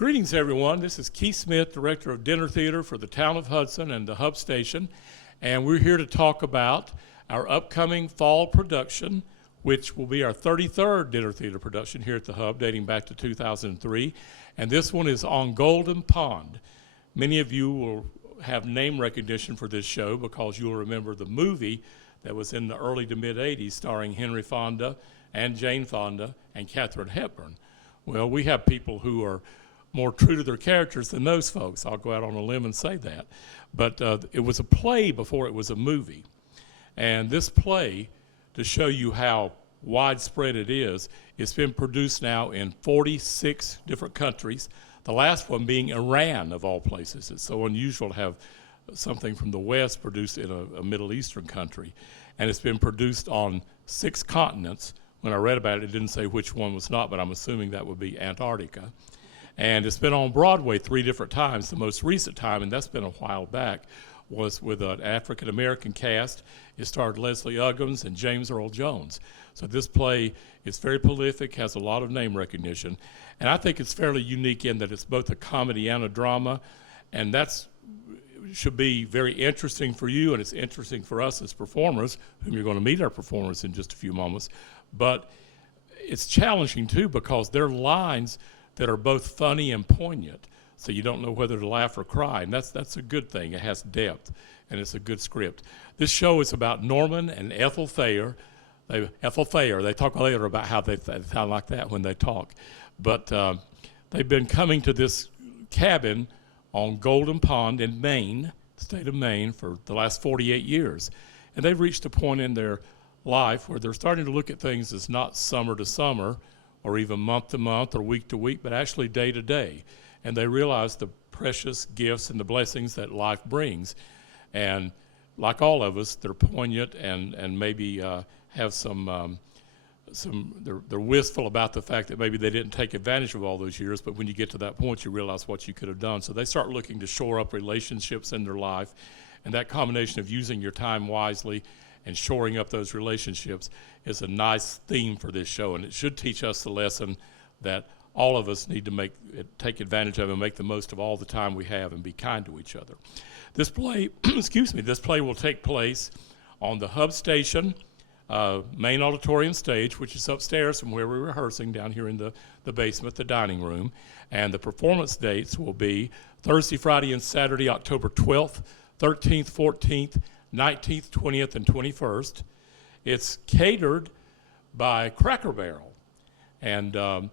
Greetings, everyone. This is Keith Smith, Director of Dinner Theater for the Town of Hudson and the Hub Station, and we're here to talk about our upcoming fall production, which will be our 33rd Dinner Theater production here at the Hub, dating back to 2003, and this one is on Golden Pond. Many of you will have name recognition for this show because you'll remember the movie that was in the early to mid-'80s starring Henry Fonda and Jane Fonda and Katharine Hepburn. Well, we have people who are more true to their characters than those folks. I'll go out on a limb and say that. But it was a play before it was a movie. And this play, to show you how widespread it is, it's been produced now in 46 different countries, the last one being Iran, of all places. It's so unusual to have something from the West produced in a Middle Eastern country. And it's been produced on 6 continents. When I read about it, it didn't say which one was not, but I'm assuming that would be Antarctica. And it's been on Broadway 3 different times. The most recent time, and that's been a while back, was with an African-American cast. It starred Leslie Uggams and James Earl Jones. So this play is very prolific, has a lot of name recognition. And I think it's fairly unique in that it's both a comedy and a drama. And that should be very interesting for you, and it's interesting for us as performers, whom you're going to meet our performers in just a few moments. But it's challenging, too, because there are lines that are both funny and poignant, so you don't know whether to laugh or cry, and that's a good thing. It has depth, and it's a good script. This show is about Norman and Ethel Thayer. They talk later about how they sound like that when they talk, but they've been coming to this cabin on Golden Pond in Maine, the state of Maine, for the last 48 years, and they've reached a point in their life where they're starting to look at things as not summer to summer, or even month to month or week to week, but actually day to day. And they realize the precious gifts and the blessings that life brings. And like all of us, they're poignant and maybe have they're wistful about the fact that maybe they didn't take advantage of all those years, but when you get to that point, you realize what you could have done. So they start looking to shore up relationships in their life, and that combination of using your time wisely and shoring up those relationships is a nice theme for this show, and it should teach us the lesson that all of us need to take advantage of and make the most of all the time we have and be kind to each other. This play, this play will take place on the Hub Station main auditorium stage, which is upstairs from where we're rehearsing down here in the basement, the dining room, and the performance dates will be Thursday, Friday, and Saturday, October 12th, 13th, 14th, 19th, 20th, and 21st. It's catered by Cracker Barrel, and the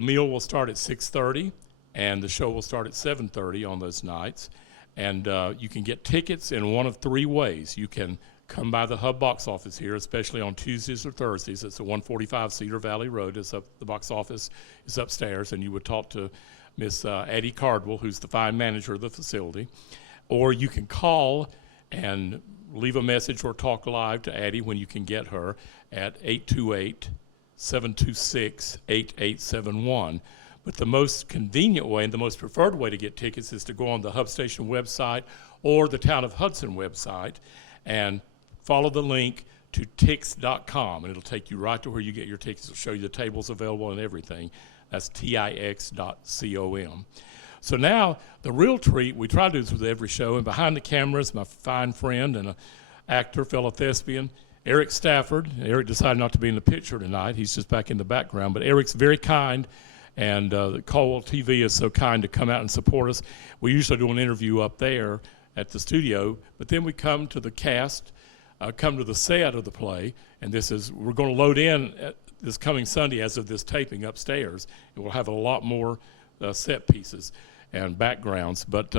meal will start at 6:30, and the show will start at 7:30 on those nights. And you can get tickets in one of 3 ways. You can come by the Hub box office here, especially on Tuesdays or Thursdays. It's a 145 Cedar Valley Road. The box office is upstairs, and you would talk to Miss Addie Cardwell, who's the fine manager of the facility. Or you can call and leave a message or talk live to Addie when you can get her at 828-726-8871. But the most convenient way and the most preferred way to get tickets is to go on the Hub Station website or the Town of Hudson website and follow the link to Tix.com, and it'll take you right to where you get your tickets. It'll show you the tables available and everything. That's Tix.com. So now, the real treat, we try to do this with every show, and behind the cameras, my fine friend and an actor, fellow thespian, Eric Stafford. Eric decided not to be in the picture tonight. He's just back in the background, but Eric's very kind, and Caldwell TV is so kind to come out and support us. We usually do an interview up there at the studio, but then we come to the cast, come to the set of the play, and we're going to load in this coming Sunday as of this taping upstairs, and we'll have a lot more set pieces and backgrounds, but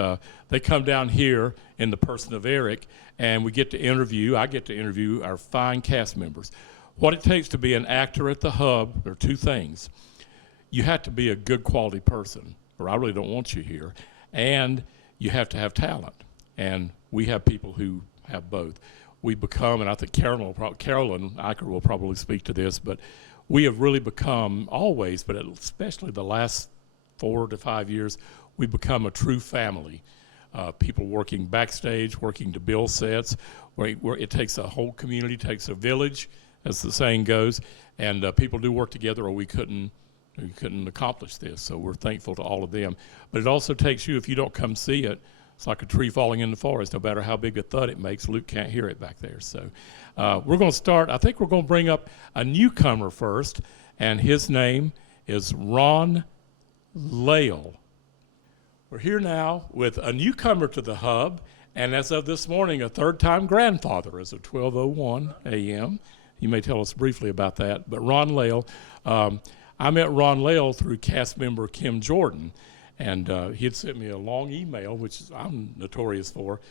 they come down here in the person of Eric, and I get to interview our fine cast members. What it takes to be an actor at the Hub, there are 2 things. You have to be a good quality person, or I really don't want you here, and you have to have talent, and we have people who have both. We become, and I think Carolyn Eicher will probably speak to this, but we have really become always, but especially the last 4 to 5 years, we become a true family. People working backstage, working to build sets, where it takes a whole community, takes a village, as the saying goes, and people do work together or we couldn't you couldn't accomplish this. So we're thankful to all of them. But it also takes you, if you don't come see it, it's like a tree falling in the forest. No matter how big a thud it makes, Luke can't hear it back there. So we're going to start. I think we're going to bring up a newcomer first, and his name is Ron Lale. We're here now with a newcomer to the Hub, and as of this morning, a third-time grandfather as of 12:01 a.m. You may tell us briefly about that. But Ron Lale, I met Ron Lale through cast member Kim Jordan, and he had sent me a long email, which I'm notorious for,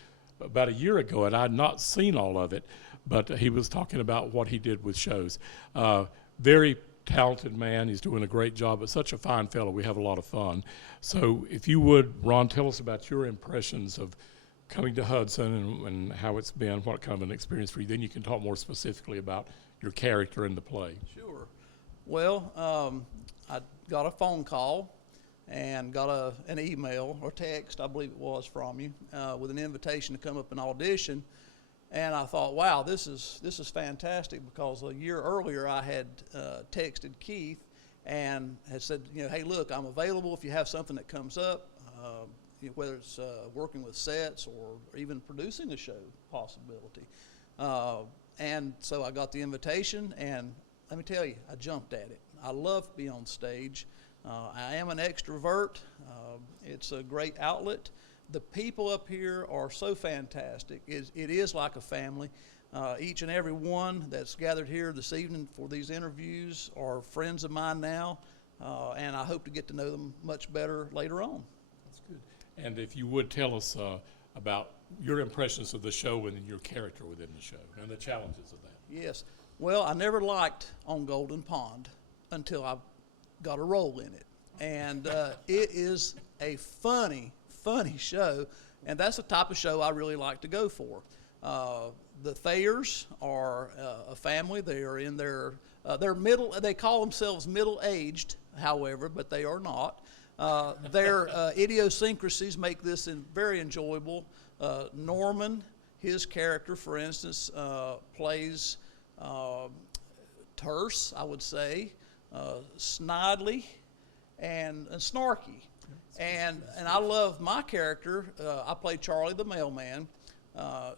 about a year ago, and I had not seen all of it, but he was talking about what he did with shows. Very talented man. He's doing a great job, but such a fine fellow. We have a lot of fun. So if you would, Ron, tell us about your impressions of coming to Hudson and how it's been, what kind of an experience for you. Then you can talk more specifically about your character in the play. Sure. Well, I got a phone call and got an email or text, I believe it was, from you with an invitation to come up and audition. And I thought, wow, this is fantastic, because a year earlier I had texted Keith and had said, hey, look, I'm available if you have something that comes up, whether it's working with sets or even producing a show possibility. And so I got the invitation, and let me tell you, I jumped at it. I love being on stage. I am an extrovert. It's a great outlet. The people up here are so fantastic. It is like a family. Each and every one that's gathered here this evening for these interviews are friends of mine now, and I hope to get to know them much better later on. That's good. And if you would tell us about your impressions of the show and your character within the show and the challenges of that. Yes. Well, I never liked On Golden Pond until I got a role in it. And it is a funny show, and that's the type of show I really like to go for. The Thayers are a family. They are in they're middle. They call themselves middle-aged, however, but they are not. Their idiosyncrasies make this very enjoyable. Norman, his character, for instance, plays terse, I would say, snidely, and snarky. And I love my character. I play Charlie the mailman.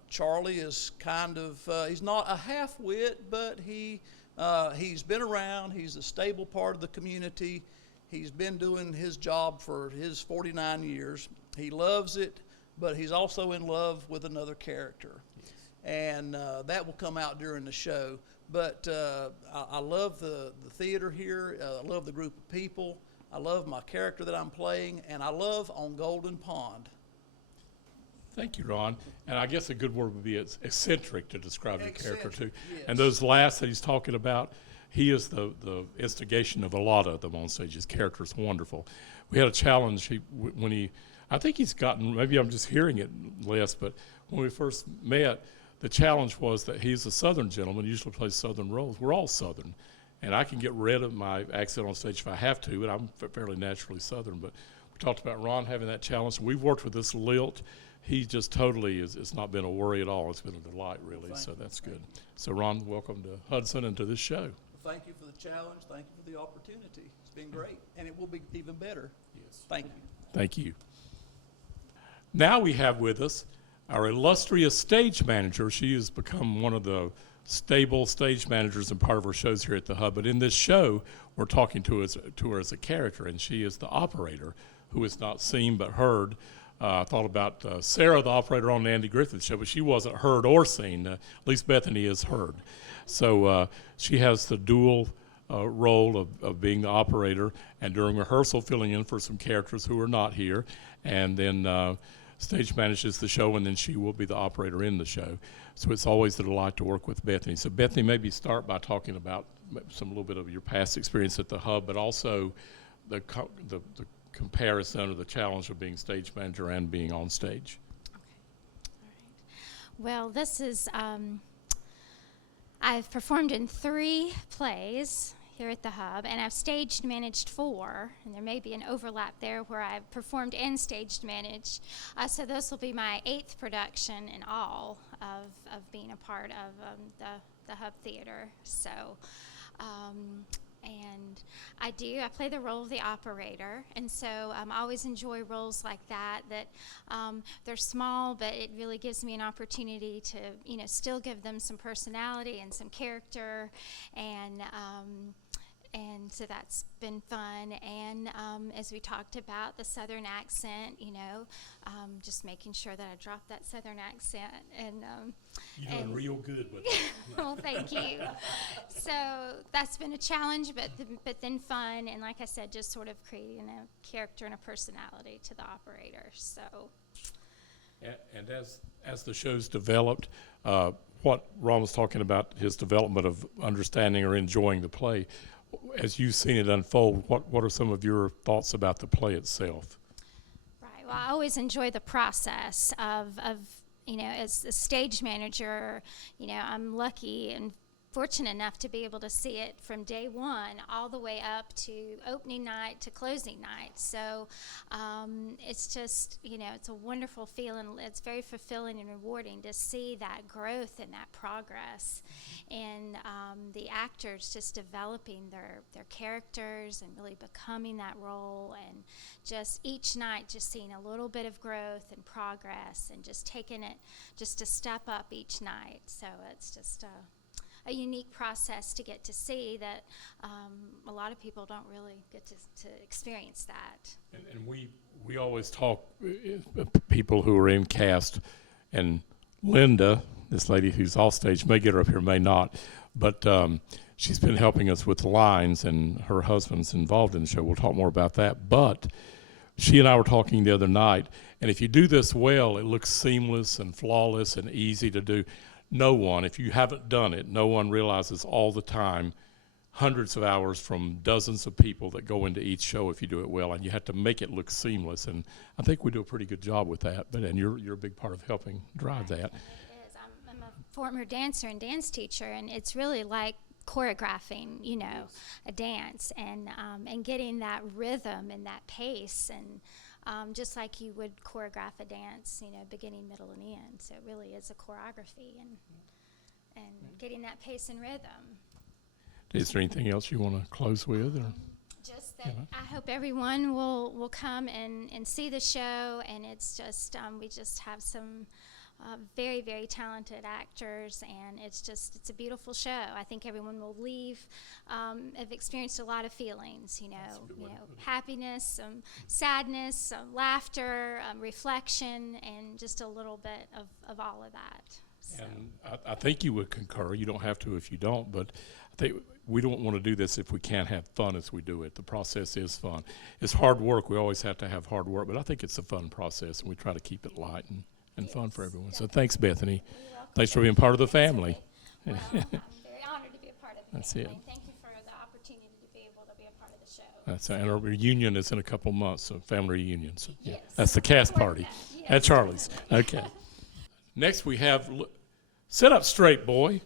Charlie is kind of, he's not a half-wit, but he's been around. He's a stable part of the community. He's been doing his job for his 49 years. He loves it, but he's also in love with another character. And that will come out during the show. But I love the theater here. I love the group of people. I love my character that I'm playing, and I love On Golden Pond. Thank you, Ron. And I guess a good word would be eccentric to describe your character, too. Yes. And those laughs that he's talking about, he is the instigation of a lot of them on stage. His character is wonderful. We had a challenge I think he's gotten, maybe I'm just hearing it less, but when we first met, the challenge was that he's a Southern gentleman, usually plays Southern roles. We're all Southern. And I can get rid of my accent on stage if I have to, but I'm fairly naturally Southern. But we talked about Ron having that challenge. We've worked with this lilt. He just totally it's not been a worry at all. It's been a delight, really. Well, so that's good. So, Ron, welcome to Hudson and to this show. Well, thank you for the challenge. Thank you for the opportunity. It's been great, and it will be even better. Yes. Thank you. Thank you. Now we have with us our illustrious stage manager. She has become one of the stable stage managers and part of our shows here at the Hub. But in this show, we're talking to her as a character, and she is the operator who is not seen but heard. I thought about Sarah, the operator on the Andy Griffith Show, but she wasn't heard or seen. At least Bethany is heard. So she has the dual role of being the operator, and during rehearsal filling in for some characters who are not here, and then stage manages the show, and then she will be the operator in the show. So it's always a delight to work with Bethany. So Bethany, maybe start by talking about a little bit of your past experience at the Hub, but also the comparison or the challenge of being stage manager and being on stage. Okay. All right. Well, this is, I've performed in 3 plays here at the Hub, and I've staged managed 4, and there may be an overlap there where I've performed and staged managed. So this will be my 8th production in all of being a part of the Hub Theater. So, And I play the role of the operator, and so I always enjoy roles like that, they're small, but it really gives me an opportunity to, still give them some personality and some character, and so that's been fun. And as we talked about, the Southern accent, just making sure that I drop that Southern accent. And You're doing real good with it. well, thank you. So that's been a challenge, but then fun. And like I said, just sort of creating a character and a personality to the operator. So. And as the show's developed, what Ron was talking about, his development of understanding or enjoying the play, as you've seen it unfold, what are some of your thoughts about the play itself? Right. Well, I always enjoy the process of as a stage manager, I'm lucky and fortunate enough to be able to see it from day one all the way up to opening night to closing night. So it's just, it's a wonderful feeling. It's very fulfilling and rewarding to see that growth and that progress, and the actors just developing their characters and really becoming that role, and just each night just seeing a little bit of growth and progress, and just taking it just a step up each night. So it's just a unique process to get to see that a lot of people don't really get to experience that. And we always talk, people who are in cast, and Linda, this lady who's off stage, may get her up here, may not, but she's been helping us with the lines, and her husband's involved in the show. We'll talk more about that. But she and I were talking the other night, and if you do this well, it looks seamless and flawless and easy to do. No one, if you haven't done it, no one realizes all the time, hundreds of hours from dozens of people that go into each show if you do it well, and you have to make it look seamless. And I think we do a pretty good job with that. And you're a big part of helping drive that. It is. I'm a former dancer and dance teacher, and it's really like choreographing, a dance, and getting that rhythm and that pace, and just like you would choreograph a dance, beginning, middle, and end. So it really is a choreography, and getting that pace and rhythm. Is there anything else you want to close with? Or? Just that I hope everyone will come and see the show, and it's just, we just have some very, very talented actors, and it's a beautiful show. I think everyone will leave, have experienced a lot of feelings, happiness, sadness, laughter, reflection, and just a little bit of all of that. So. And I think you would concur. You don't have to if you don't, but I think we don't want to do this if we can't have fun as we do it. The process is fun. It's hard work. We always have to have hard work, but I think it's a fun process, and we try to keep it light and fun for everyone. So thanks, Bethany. Thanks for being part of the family. Well, I'm very honored to be a part of the That's family. it. Thank you for the opportunity to be able to be a part of the show. That's and our reunion is in a couple months, so family reunion. So yeah, Yes. that's the cast party Yes. at Charlie's. Okay. Next we have, sit up straight, boy.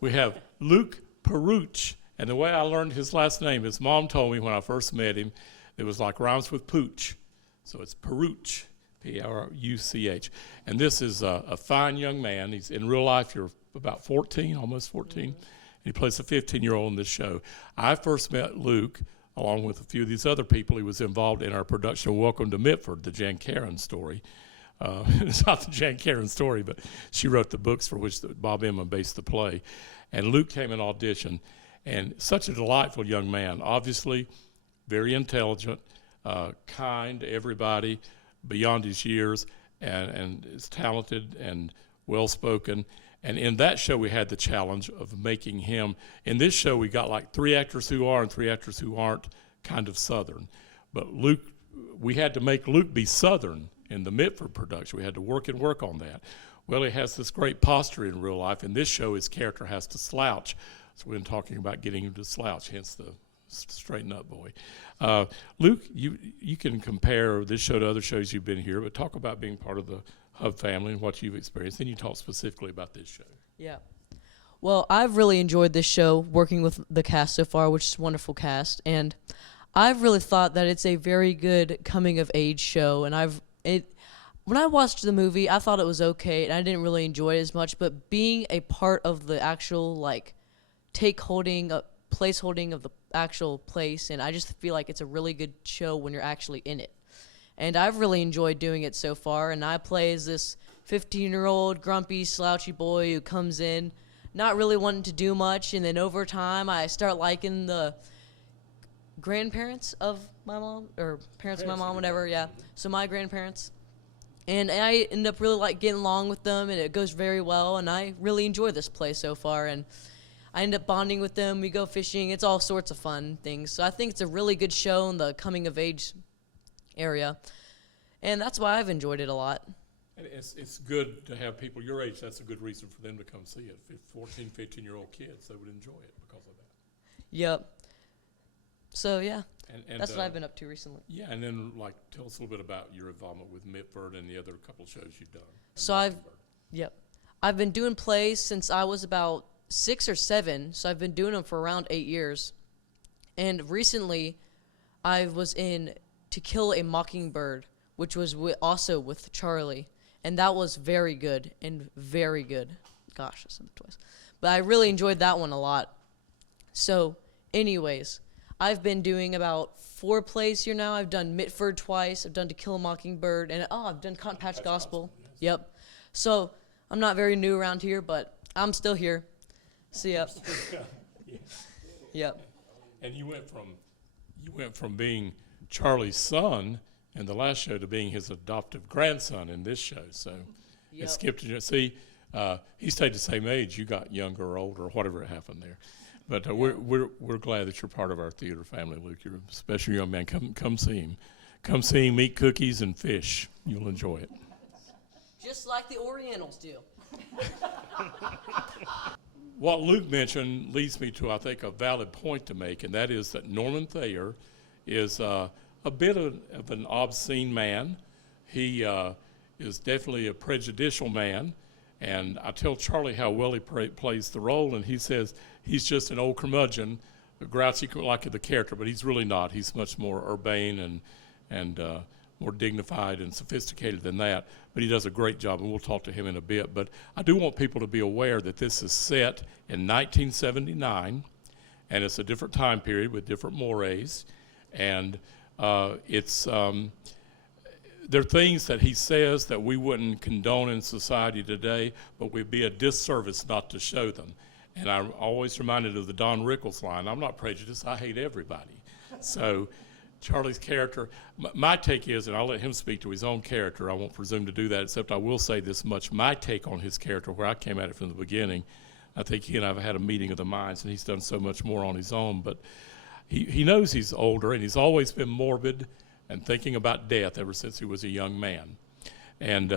We have Luke Peruch, and the way I learned his last name, his mom told me when I first met him, it was like rhymes with pooch, so it's Peruch. P-R-U-C-H. And this is a fine young man. He's in real life, you're about 14, almost 14. And he plays a 15-year-old in this show. I first met Luke, along with a few of these other people. He was involved in our production of Welcome to Mitford, the Jan Karen story. It's not the Jan Karen story, but she wrote the books for which Bob Inman based the play. And Luke came and auditioned, and such a delightful young man. Obviously, very intelligent, kind to everybody, beyond his years, and is talented and well-spoken. And in that show, we had the challenge of making him, in this show, we got like 3 actors who are and 3 actors who aren't kind of Southern. But Luke, we had to make Luke be Southern in the Mitford production. We had to work on that. Well, he has this great posture in real life. In this show, his character has to slouch. So we've been talking about getting him to slouch, hence the straighten up boy. Luke, you can compare this show to other shows you've been here, but talk about being part of the Hub family and what you've experienced. Then you talk specifically about this show. Yeah. Well, I've really enjoyed this show, working with the cast so far, which is a wonderful cast, and I've really thought that it's a very good coming-of-age show, and when I watched the movie, I thought it was okay, and I didn't really enjoy it as much, but being a part of the actual, placeholding of the actual place, and I just feel like it's a really good show when you're actually in it. And I've really enjoyed doing it so far, and I play as this 15-year-old grumpy, slouchy boy who comes in not really wanting to do much, and then over time I start liking the grandparents of my mom, or parents of my mom, whatever, yeah. So my grandparents. And I end up really like getting along with them, and it goes very well, and I really enjoy this play so far, and I end up bonding with them. We go fishing. It's all sorts of fun things. So I think it's a really good show in the coming of age area, and that's why I've enjoyed it a lot. And it's good to have people your age. That's a good reason for them to come see it. 14, 15-year-old kids, they would enjoy it because of that. Yep. So yeah, And that's what I've been up to recently. Yeah, and then like tell us a little bit about your involvement with Mitford and the other couple shows you've done. So I've been doing plays since I was about 6 or 7. So I've been doing them for around 8 years. And recently, I was in To Kill a Mockingbird, which was also with Charlie, and that was very good and very good. Gosh, I said it twice, but I really enjoyed that one a lot. So, anyways, I've been doing about 4 plays here now. I've done Mitford twice. I've done To Kill a Mockingbird, and I've done Cotton Patch Gospel. Yes. Yep. So I'm not very new around here, but I'm still here. See ya. Yep. And you went from being Charlie's son in the last show to being his adoptive grandson in this show. So Yep. it skipped. See, he stayed the same age. You got younger or older or whatever happened there. But we're glad that you're part of our theater family, Luke. You're a special young man. Come see him. Come see him eat cookies and fish. You'll enjoy it. Just like the Orientals do. What Luke mentioned leads me to, I think, a valid point to make, and that is that Norman Thayer is a bit of an obscene man. He is definitely a prejudicial man, and I tell Charlie how well he plays the role, and he says he's just an old curmudgeon, a grouchy like the character, but he's really not. He's much more urbane and more dignified and sophisticated than that, but he does a great job, and we'll talk to him in a bit. But I do want people to be aware that this is set in 1979, and it's a different time period with different mores, and there are things that he says that we wouldn't condone in society today, but we'd be a disservice not to show them. And I'm always reminded of the Don Rickles line, I'm not prejudiced, I hate everybody. So Charlie's character, my take is, and I'll let him speak to his own character, I won't presume to do that, except I will say this much, my take on his character, where I came at it from the beginning, I think he and I have had a meeting of the minds, and he's done so much more on his own, but he knows he's older, and he's always been morbid and thinking about death ever since he was a young man. And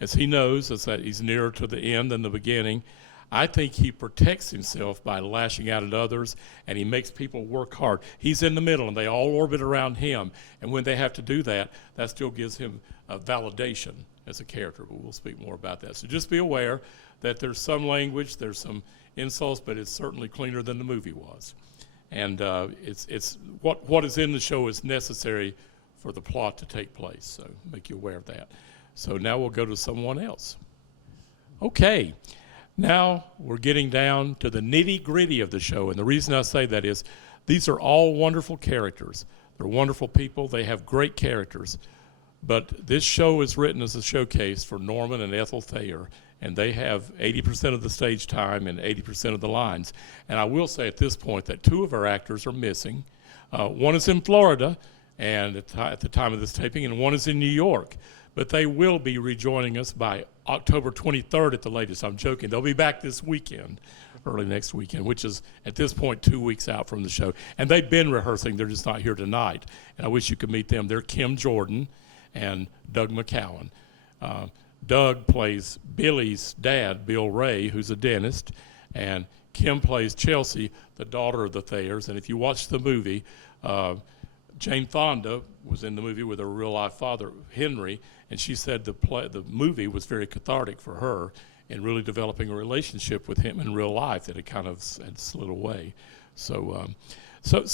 as he knows, as that he's nearer to the end than the beginning, I think he protects himself by lashing out at others, and he makes people work hard. He's in the middle, and they all orbit around him. And when they have to do that, that still gives him a validation as a character, but we'll speak more about that. So just be aware that there's some language, there's some insults, but it's certainly cleaner than the movie was. And it's what is in the show is necessary for the plot to take place, so make you aware of that. So now we'll go to someone else. Okay. Now we're getting down to the nitty-gritty of the show, and the reason I say that is these are all wonderful characters. They're wonderful people. They have great characters. But this show is written as a showcase for Norman and Ethel Thayer, and they have 80% of the stage time and 80% of the lines. And I will say at this point that 2 of our actors are missing. One is in Florida and at the time of this taping, and one is in New York. But they will be rejoining us by October 23rd at the latest. I'm joking. They'll be back this weekend, early next weekend, which is at this point 2 weeks out from the show. And they've been rehearsing. They're just not here tonight. And I wish you could meet them. They're Kim Jordan and Doug McCowan. Doug plays Billy's dad, Bill Ray, who's a dentist, and Kim plays Chelsea, the daughter of the Thayers. And if you watch the movie, Jane Fonda was in the movie with her real-life father, Henry, and she said the movie was very cathartic for her in really developing a relationship with him in real life that had kind of had slid away. So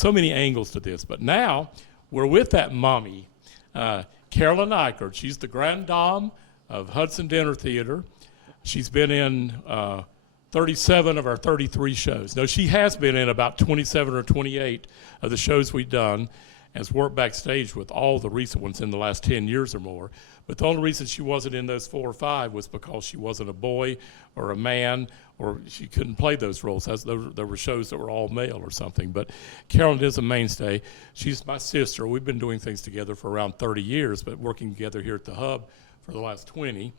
many angles to this. But now we're with that mommy, Carolyn Eichert. She's the grand dame of Hudson Dinner Theater. She's been in 37 of our 33 shows. No, she has been in about 27 or 28 of the shows we've done, has worked backstage with all the recent ones in the last 10 years or more. But the only reason she wasn't in those 4 or 5 was because she wasn't a boy or a man, or she couldn't play those roles. There were shows that were all male or something. But Carolyn is a mainstay. She's my sister. We've been doing things together for around 30 years, but working together here at the Hub for the last 20.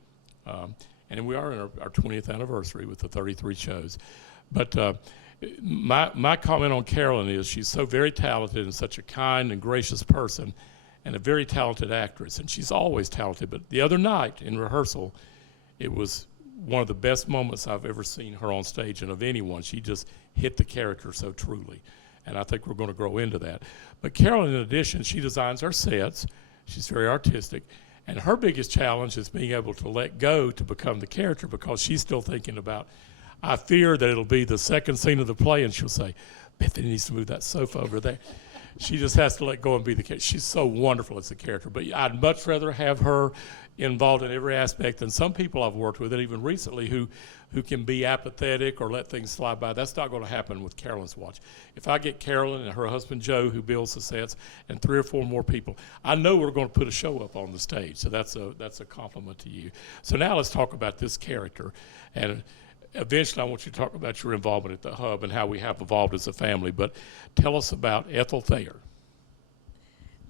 And we are in our 20th anniversary with the 33 shows. But my comment on Carolyn is she's so very talented and such a kind and gracious person and a very talented actress. And she's always talented. But the other night in rehearsal, it was one of the best moments I've ever seen her on stage and of anyone. She just hit the character so truly. And I think we're going to grow into that. But Carolyn, in addition, she designs our sets. She's very artistic. And her biggest challenge is being able to let go to become the character, because she's still thinking about, I fear that it'll be the second scene of the play and she'll say, Bethany needs to move that sofa over there. She just has to let go and be the character. She's so wonderful as a character. But I'd much rather have her involved in every aspect than some people I've worked with, and even recently, who can be apathetic or let things slide by. That's not going to happen with Carolyn's watch. If I get Carolyn and her husband Joe, who builds the sets, and 3 or 4 more people, I know we're going to put a show up on the stage. So that's a compliment to you. So now let's talk about this character. And eventually I want you to talk about your involvement at the Hub and how we have evolved as a family. But tell us about Ethel Thayer.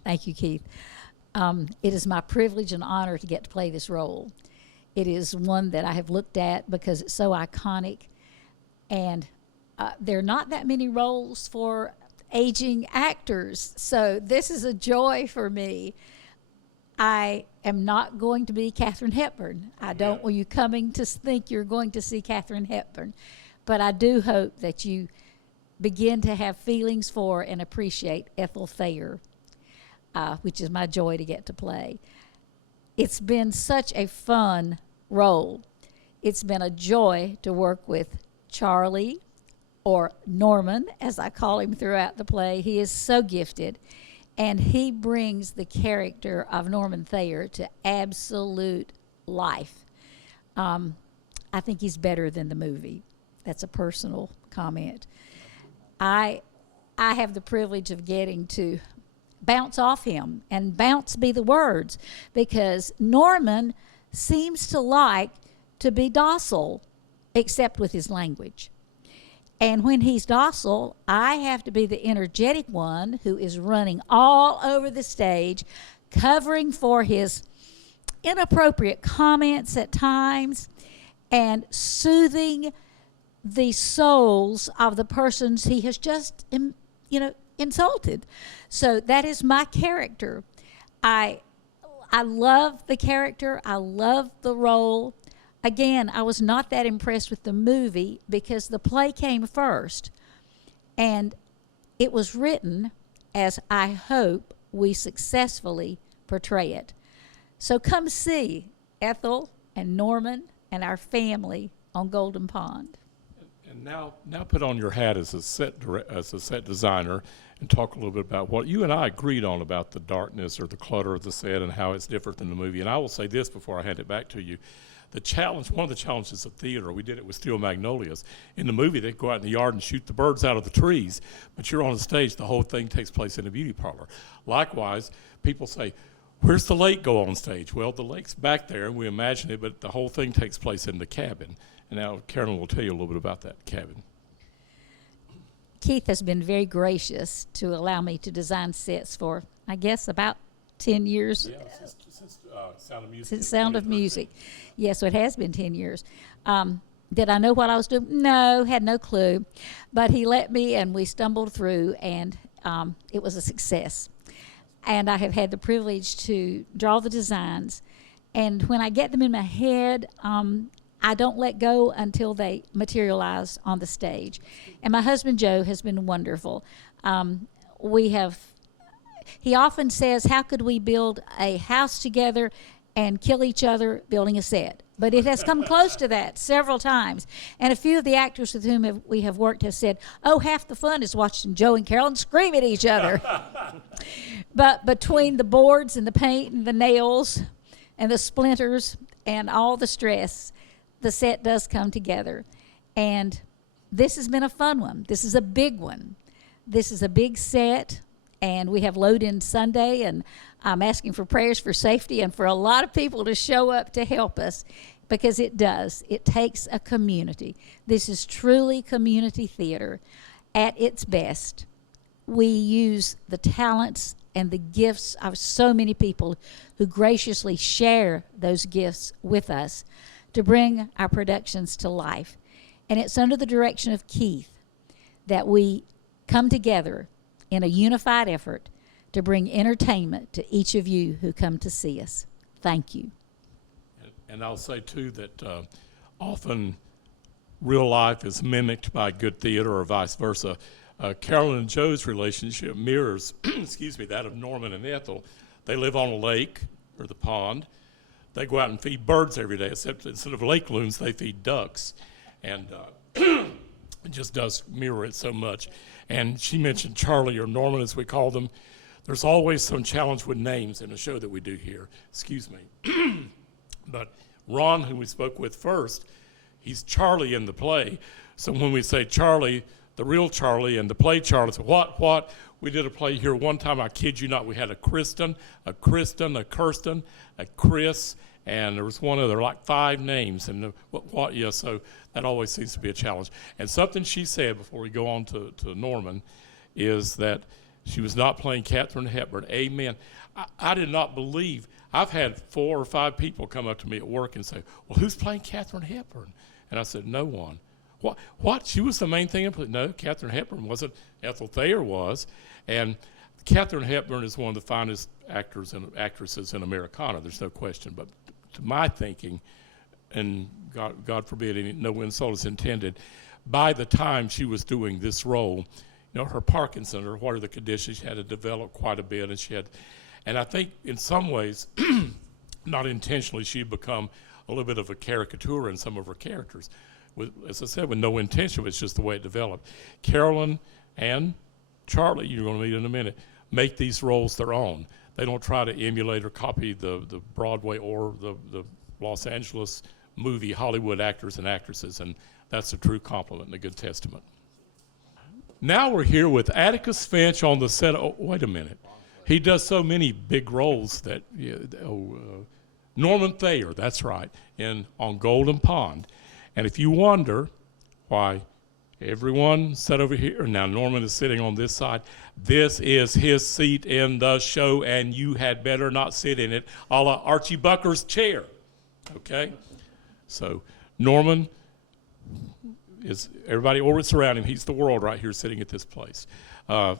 Thank you, Keith. It is my privilege and honor to get to play this role. It is one that I have looked at because it's so iconic, and there are not that many roles for aging actors, so this is a joy for me. I am not going to be Katharine Hepburn. I don't want you coming to think you're going to see Katharine Hepburn, but I do hope that you begin to have feelings for and appreciate Ethel Thayer, which is my joy to get to play. It's been such a fun role. It's been a joy to work with Charlie, or Norman, as I call him throughout the play. He is so gifted, and he brings the character of Norman Thayer to absolute life. I think he's better than the movie. That's a personal comment. I have the privilege of getting to bounce off him, and bounce be the words, because Norman seems to like to be docile, except with his language. And when he's docile, I have to be the energetic one who is running all over the stage, covering for his inappropriate comments at times, and soothing the souls of the persons he has just, insulted. So that is my character. I love the character. I love the role. Again, I was not that impressed with the movie because the play came first, and it was written as I hope we successfully portray it. So come see Ethel and Norman and our family on Golden Pond. And now put on your hat as a set designer and talk a little bit about what you and I agreed on about the darkness or the clutter of the set and how it's different than the movie. And I will say this before I hand it back to you. One of the challenges of theater, we did it with Steel Magnolias. In the movie, they go out in the yard and shoot the birds out of the trees, but you're on the stage, the whole thing takes place in a beauty parlor. Likewise, people say, where's the lake go on stage? Well, the lake's back there, and we imagine it, but the whole thing takes place in the cabin. And now Carolyn will tell you a little bit about that cabin. Keith has been very gracious to allow me to design sets for, I guess, about 10 years. Yeah, since Sound of Music. Since Sound of Music. Yes, so it has been 10 years. Did I know what I was doing? No, had no clue. But he let me, and we stumbled through, and it was a success. And I have had the privilege to draw the designs. And when I get them in my head, I don't let go until they materialize on the stage. And my husband, Joe, has been wonderful. He often says, how could we build a house together and kill each other building a set? But it has come close to that several times. And a few of the actors with whom we have worked have said, oh, half the fun is watching Joe and Carolyn scream at each other. But between the boards and the paint and the nails and the splinters and all the stress, the set does come together. And this has been a fun one. This is a big one. This is a big set, and we have load in Sunday, and I'm asking for prayers for safety and for a lot of people to show up to help us, because it does. It takes a community. This is truly community theater at its best. We use the talents and the gifts of so many people who graciously share those gifts with us to bring our productions to life. And it's under the direction of Keith that we come together in a unified effort to bring entertainment to each of you who come to see us. Thank you. And I'll say, too, that often real life is mimicked by good theater or vice versa. Carolyn and Joe's relationship mirrors, excuse me, that of Norman and Ethel. They live on a lake, or the pond. They go out and feed birds every day, except instead of lake loons, they feed ducks. And it just does mirror it so much. And she mentioned Charlie, or Norman as we call them. There's always some challenge with names in a show that we do here. Excuse me. But Ron, who we spoke with first, he's Charlie in the play. So when we say Charlie, the real Charlie, and the play Charlie, so what? We did a play here one time, I kid you not, we had a Kirsten, a Kirsten, a Chris, and there was one other, like 5 names. And yeah, so that always seems to be a challenge. And something she said before we go on to Norman is that she was not playing Katharine Hepburn. Amen. I did not believe. I've had 4 or 5 people come up to me at work and say, well, who's playing Katharine Hepburn? And I said, no one. What? She was the main thing? No, Katharine Hepburn wasn't. Ethel Thayer was. And Katharine Hepburn is one of the finest actors and actresses in Americana. There's no question. But to my thinking, and God forbid, no insult is intended, by the time she was doing this role, her Parkinson, or what are the conditions, she had to develop quite a bit, and I think in some ways, not intentionally, she'd become a little bit of a caricature in some of her characters. As I said, with no intention, it's just the way it developed. Carolyn and Charlie, you're going to meet in a minute, make these roles their own. They don't try to emulate or copy the Broadway or the Los Angeles movie Hollywood actors and actresses, and that's a true compliment and a good testament. Now we're here with Atticus Finch on the set. Oh, wait a minute. He does so many big roles that, Norman Thayer, that's right, on Golden Pond. And if you wonder why everyone sat over here, now Norman is sitting on this side, this is his seat in the show, and you had better not sit in it, a la Archie Bunker's chair, okay? So Norman is, everybody orbits around him. He's the world right here sitting at this place.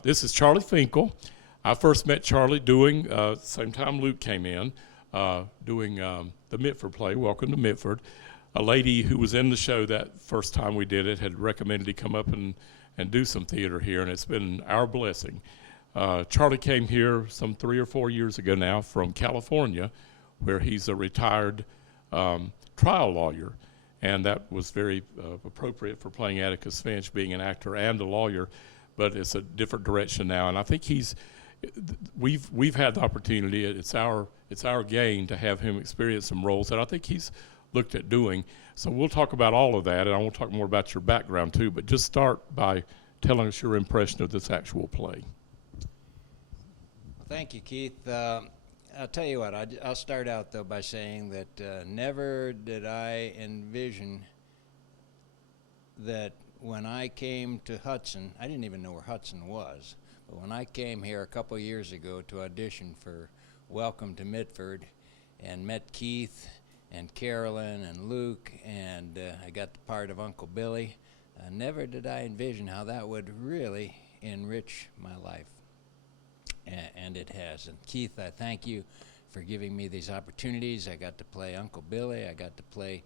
This is Charlie Finkel. I first met Charlie doing, same time Luke came in, doing the Mitford play, Welcome to Mitford. A lady who was in the show that first time we did it had recommended he come up and do some theater here, and it's been our blessing. Charlie came here some 3 or 4 years ago now from California, where he's a retired trial lawyer, and that was very appropriate for playing Atticus Finch, being an actor and a lawyer, but it's a different direction now, and I think we've had the opportunity, it's our gain to have him experience some roles that I think he's looked at doing. So we'll talk about all of that, and I want to talk more about your background too, but just start by telling us your impression of this actual play. Thank you, Keith. I'll tell you what, I'll start out though by saying that never did I envision that when I came to Hudson, I didn't even know where Hudson was, but when I came here a couple years ago to audition for Welcome to Mitford and met Keith and Carolyn and Luke, and I got the part of Uncle Billy, never did I envision how that would really enrich my life, and it has. And Keith, I thank you for giving me these opportunities. I got to play Uncle Billy, I got to play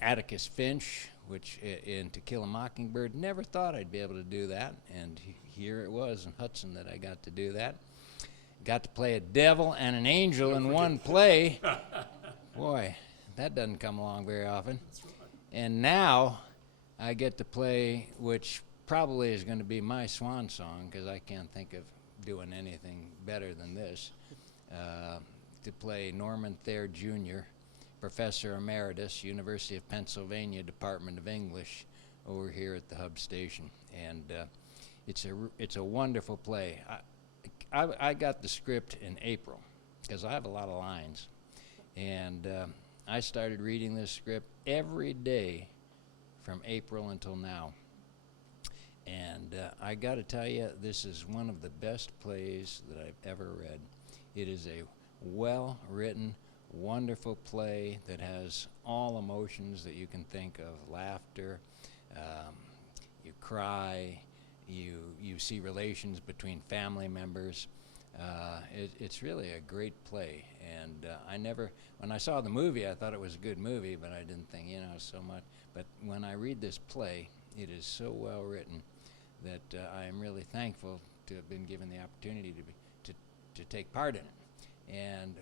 Atticus Finch, which in To Kill a Mockingbird. Never thought I'd be able to do that, and here it was in Hudson that I got to do that. Got to play a devil and an angel in one play. Boy, that doesn't come along very often. And now I get to play, which probably is going to be my swan song, because I can't think of doing anything better than this, to play Norman Thayer Jr., Professor Emeritus, University of Pennsylvania Department of English, over here at the Hub Station. And it's a wonderful play. I got the script in April because I have a lot of lines. And I started reading this script every day from April until now. And I got to tell you, this is one of the best plays that I've ever read. It is a well-written, wonderful play that has all emotions that you can think of: laughter, you cry, you see relations between family members. It's really a great play, and when I saw the movie, I thought it was a good movie, but I didn't think, so much. But when I read this play, it is so well written that I am really thankful to have been given the opportunity to take part in it. And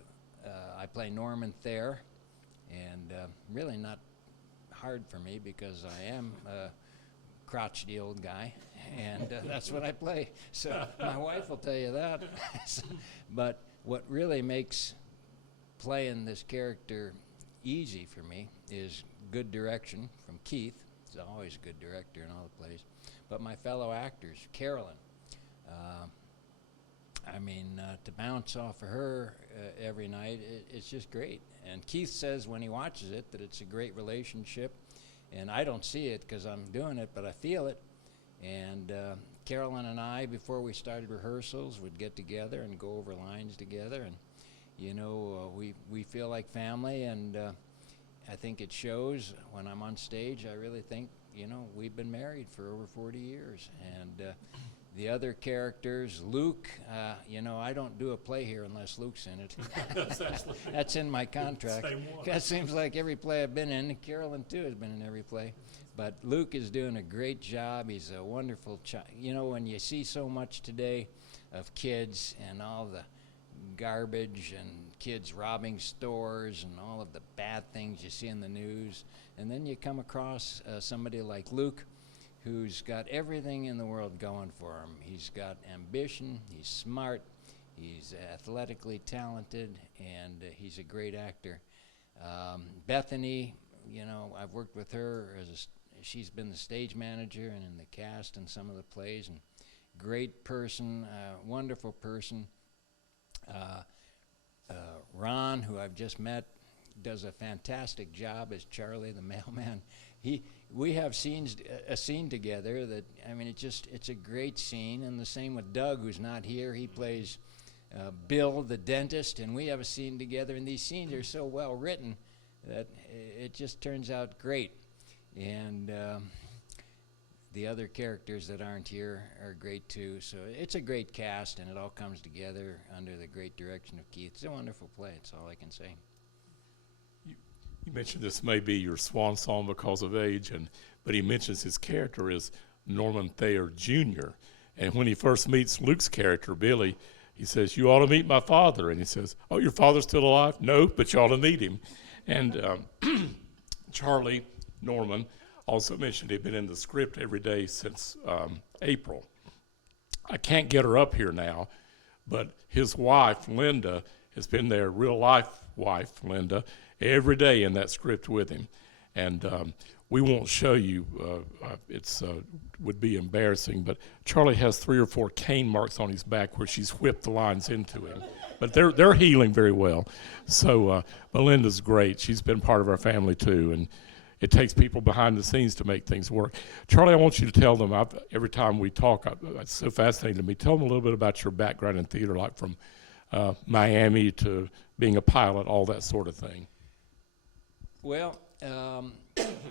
I play Norman Thayer, and really not hard for me because I am a crotchety old guy, and that's what I play. So my wife will tell you that. But what really makes playing this character easy for me is good direction from Keith. He's always a good director in all the plays. But my fellow actors, Carolyn, to bounce off of her every night, it's just great. And Keith says when he watches it that it's a great relationship. And I don't see it because I'm doing it, but I feel it. And Carolyn and I, before we started rehearsals, would get together and go over lines together. And, we feel like family. And I think it shows when I'm on stage. I really think, we've been married for over 40 years. And the other characters, Luke, I don't do a play here unless Luke's in it. That's in my contract. That seems like every play I've been in. Carolyn, too, has been in every play. But Luke is doing a great job. He's a wonderful child. When you see so much today of kids and all the garbage and kids robbing stores and all of the bad things you see in the news, and then you come across somebody like Luke, who's got everything in the world going for him. He's got ambition, he's smart, he's athletically talented, and he's a great actor. Bethany, I've worked with her she's been the stage manager and in the cast in some of the plays, and great person, wonderful person. Ron, who I've just met, does a fantastic job as Charlie the mailman. We have a scene together that, it's a great scene. And the same with Doug, who's not here. He plays Bill, the dentist, and we have a scene together. And these scenes are so well written that it just turns out great. And the other characters that aren't here are great too. So it's a great cast, and it all comes together under the great direction of Keith. It's a wonderful play. That's all I can say. You mentioned this may be your swan song because of age, but he mentions his character is Norman Thayer Jr. And when he first meets Luke's character, Billy, he says, "You ought to meet my father." And he says, "Oh, your father's still alive?" "No, but you ought to meet him." And Charlie Norman also mentioned he'd been in the script every day since April. I can't get her up here now, but his wife, Linda, has been their real-life wife, Linda, every day in that script with him. And we won't show you. It's would be embarrassing, but Charlie has 3 or 4 cane marks on his back where she's whipped the lines into him. But they're healing very well. So Melinda's great. She's been part of our family too, and it takes people behind the scenes to make things work. Charlie, I want you to tell them, every time we talk, it's so fascinating to me, tell them a little bit about your background in theater, like from Miami to being a pilot, all that sort of thing. Well,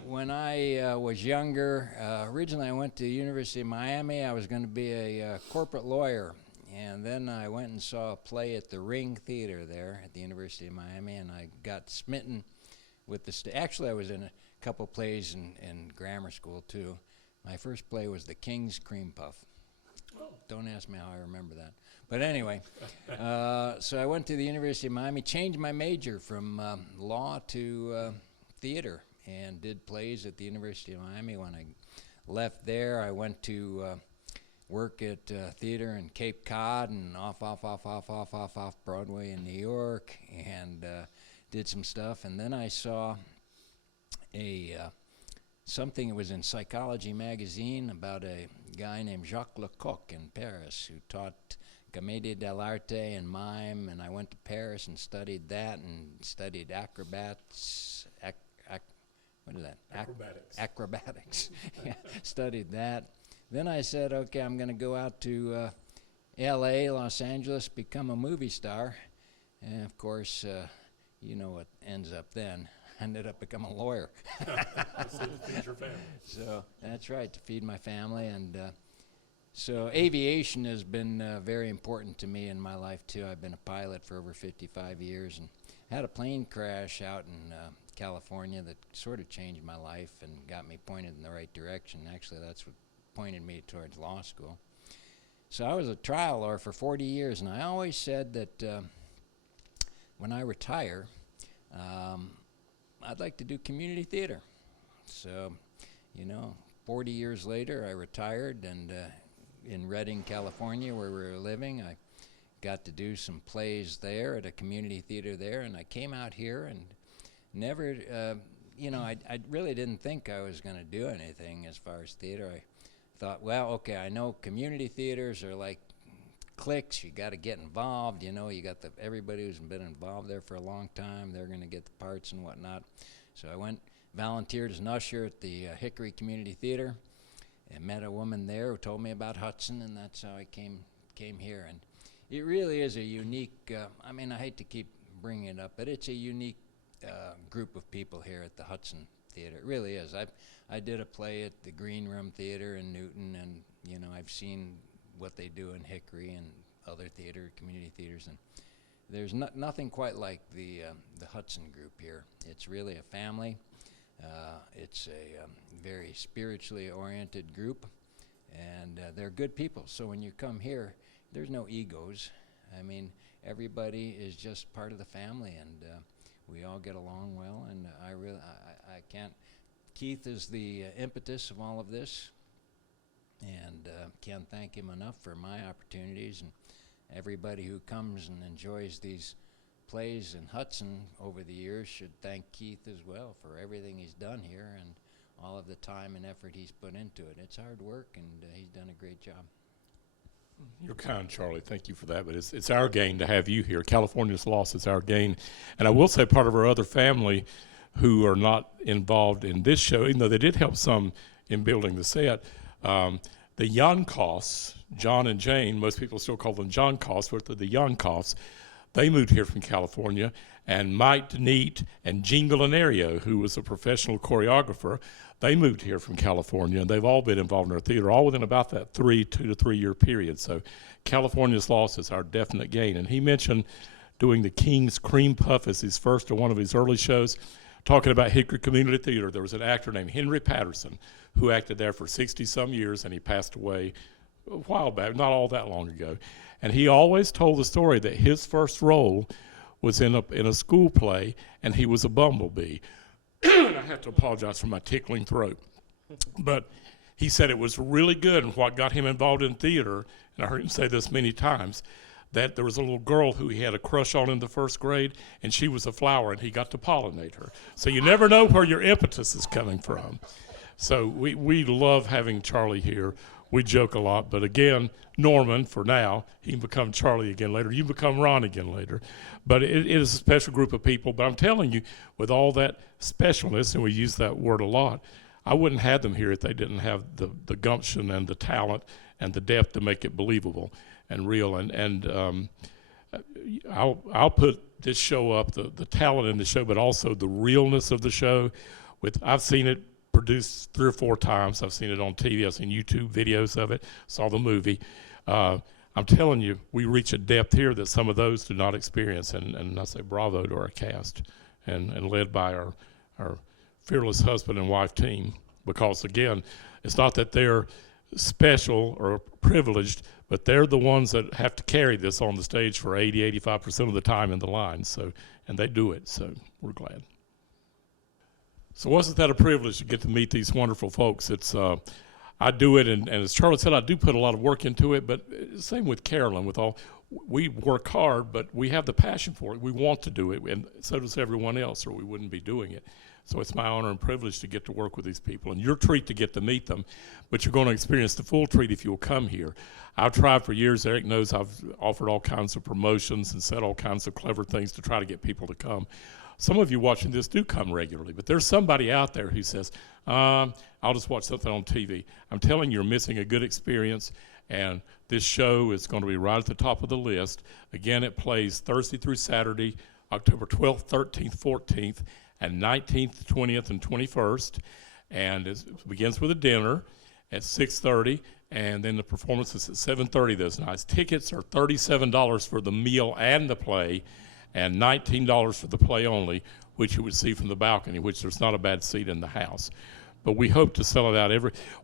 when I was younger, originally I went to the University of Miami. I was going to be a corporate lawyer. And then I went and saw a play at the Ring Theater there at the University of Miami, and I got smitten with the actually, I was in a couple plays in grammar school, too. My first play was The King's Cream Puff. Don't ask me how I remember that. But anyway, so I went to the University of Miami, changed my major from law to theater, and did plays at the University of Miami. When I left there, I went to work at theater in Cape Cod and off Broadway in New York, and did some stuff, and then I saw a something that was in Psychology magazine about a guy named Jacques Lecoq in Paris who taught Commedia dell'arte and mime, and I went to Paris and studied that and studied acrobats. What is that? Acrobatics. Acrobatics. Yeah, studied that. Then I said, okay, I'm going to go out to L.A., Los Angeles, become a movie star. And of course, you know what ends up then. I ended up becoming a lawyer. Feed your family. So that's right, to feed my family. And so aviation has been very important to me in my life, too. I've been a pilot for over 55 years and had a plane crash out in California that sort of changed my life and got me pointed in the right direction. Actually, that's what pointed me towards law school. So I was a trial lawyer for 40 years, and I always said that when I retire, I'd like to do community theater. So, 40 years later, I retired, and in Redding, California, where we were living, I got to do some plays there at a community theater there, and I came out here and never, I really didn't think I was going to do anything as far as theater. I thought, well, okay, I know community theaters are like cliques. You got to get involved. You got everybody who's been involved there for a long time. They're going to get the parts and whatnot. So I went, volunteered as an usher at the Hickory Community Theater, and met a woman there who told me about Hudson, and that's how I came here. And it really is a unique. I hate to keep bringing it up, but it's a unique group of people here at the Hudson Theater. It really is. I did a play at the Green Room Theater in Newton, and I've seen what they do in Hickory and other community theaters, and there's nothing quite like the Hudson group here. It's really a family. It's a very spiritually oriented group, and they're good people. So when you come here, there's no egos. Everybody is just part of the family, and we all get along well, and I can't. Keith is the impetus of all of this, and can't thank him enough for my opportunities, and everybody who comes and enjoys these plays in Hudson over the years should thank Keith as well for everything he's done here and all of the time and effort he's put into it. It's hard work, and he's done a great job. You're kind, Charlie. Thank you for that. But it's our gain to have you here. California's loss is our gain. And I will say part of our other family who are not involved in this show, even though they did help some in building the set, the Yankoffs, John and Jane, most people still call them John Koffs, but they're the Yankoffs. They moved here from California, and Mike Neat and Gene Galenario, who was a professional choreographer, they moved here from California, and they've all been involved in our theater, all within about that 2 to 3 year period. So California's loss is our definite gain. And he mentioned doing the King's Cream Puff as his first or one of his early shows. Talking about Hickory Community Theater, there was an actor named Henry Patterson who acted there for 60-some years, and he passed away a while back, not all that long ago. And he always told the story that his first role was in a school play, and he was a bumblebee. I have to apologize for my tickling throat. But he said it was really good, and what got him involved in theater, and I heard him say this many times, that there was a little girl who he had a crush on in the first grade, and she was a flower, and he got to pollinate her. So you never know where your impetus is coming from. So we love having Charlie here. We joke a lot, but again, Norman, for now, he can become Charlie again later. You become Ron again later. But it is a special group of people. But I'm telling you, with all that specialness, and we use that word a lot, I wouldn't have them here if they didn't have the gumption and the talent and the depth to make it believable and real. And I'll put this show up, the talent in the show, but also the realness of the show. I've seen it produced 3 or 4 times. I've seen it on TV. I've seen YouTube videos of it. Saw the movie. I'm telling you, we reach a depth here that some of those do not experience. And I say bravo to our cast and led by our fearless husband and wife team. Because again, it's not that they're special or privileged, but they're the ones that have to carry this on the stage for 80-85% of the time in the line. So, and they do it. So we're glad. So wasn't that a privilege to get to meet these wonderful folks? It's I do it, and as Charlie said, I do put a lot of work into it, but same with Carolyn. we work hard, but we have the passion for it. We want to do it, and so does everyone else, or we wouldn't be doing it. So it's my honor and privilege to get to work with these people, and your treat to get to meet them, but you're going to experience the full treat if you'll come here. I've tried for years. Eric knows I've offered all kinds of promotions and said all kinds of clever things to try to get people to come. Some of you watching this do come regularly, but there's somebody out there who says, I'll just watch something on TV. I'm telling you, you're missing a good experience, and this show is going to be right at the top of the list. Again, it plays Thursday through Saturday, October 12th, 13th, 14th, and 19th, 20th, and 21st. And it begins with a dinner at 6:30, and then the performance is at 7:30 those nights. Tickets are $37 for the meal and the play, and $19 for the play only, which you would see from the balcony, which there's not a bad seat in the house. But we hope to sell it out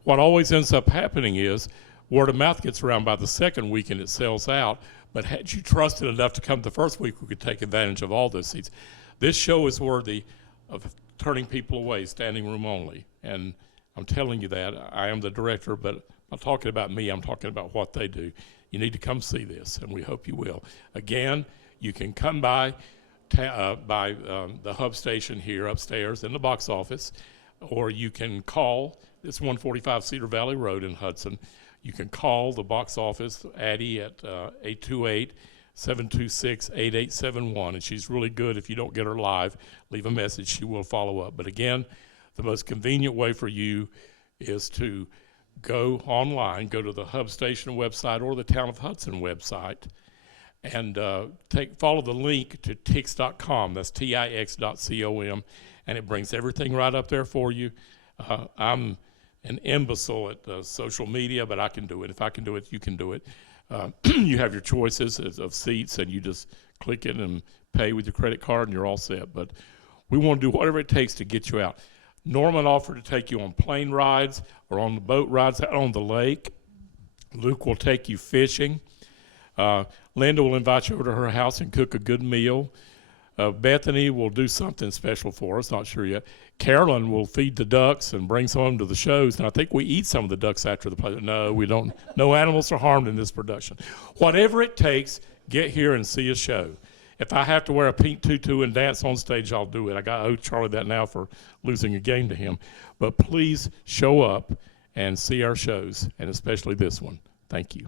what always ends up happening is word of mouth gets around by the second week and it sells out. But had you trusted enough to come the first week, we could take advantage of all those seats. This show is worthy of turning people away, standing room only. And I'm telling you that. I am the director, but I'm not talking about me. I'm talking about what they do. You need to come see this, and we hope you will. Again, you can come by the hub station here upstairs in the box office, or you can call. It's 145 Cedar Valley Road in Hudson. You can call the box office, Addie, at 828-726-8871, and she's really good. If you don't get her live, leave a message. She will follow up. But again, the most convenient way for you is to go online, go to the Hub Station website or the Town of Hudson website, and follow the link to Tix.com. That's Tix.com, and it brings everything right up there for you. I'm an imbecile at social media, but I can do it. If I can do it, you can do it. You have your choices of seats, and you just click it and pay with your credit card, and you're all set. But we want to do whatever it takes to get you out. Norman offered to take you on plane rides or on the boat rides out on the lake. Luke will take you fishing. Linda will invite you over to her house and cook a good meal. Bethany will do something special for us, not sure yet. Carolyn will feed the ducks and bring some of them to the shows, and I think we eat some of the ducks after the play. No, we don't. No animals are harmed in this production. Whatever it takes, get here and see a show. If I have to wear a pink tutu and dance on stage, I'll do it. I owe Charlie that now for losing a game to him. But please show up and see our shows, and especially this one. Thank you.